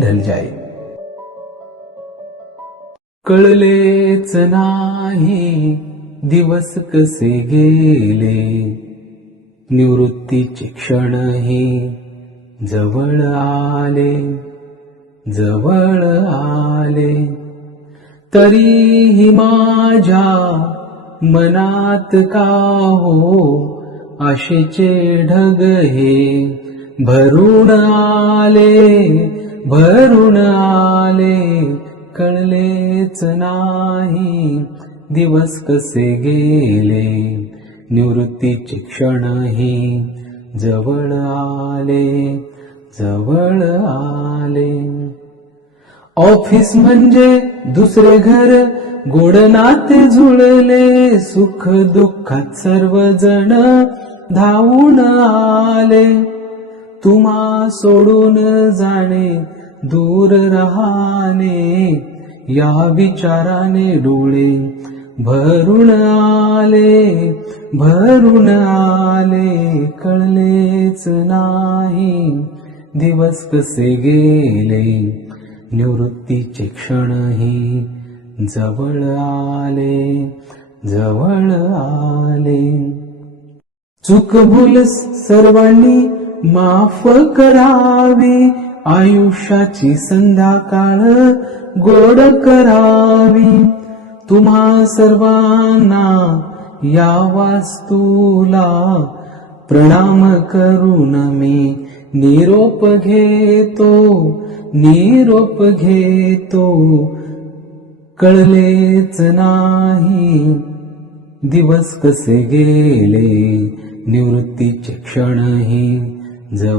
ढल जाए. कळलेच नाही दिवस कसे गेले, निवृत्तीचे क्षणही जवळ आले, जवळ आले. तरीही माझ्या मनात का हो आशेचे ढग हे भरून आले, भरून आले. कळलेच नाही दिवस कसे गेले, निवृत्तीचे क्षणही जवळ आले, जवळ आले. ऑफिस म्हणजे दुसरे घर, गोड नाते जुळले, सुख दुःखात सर्वजण धावून आले. तुम्हा सोडून जाणे, दूर राहणे, या विचाराने डोळे भरून आले, भरून आले. कळलेच नाही दिवस कसे गेले, निवृत्तीचे क्षणही जवळ आले, जवळ आले. चूक भूल सर्वांनी माफ करावी, आयुष्याची संध्याकाळ गोड करावी. तुम्हा सर्वांना या वास्तूला प्रणाम करून मी निरोप घेतो, निरोप घेतो. कळलेच नाही दिवस कसे गेले, निवृत्तीचे क्षणही जवळ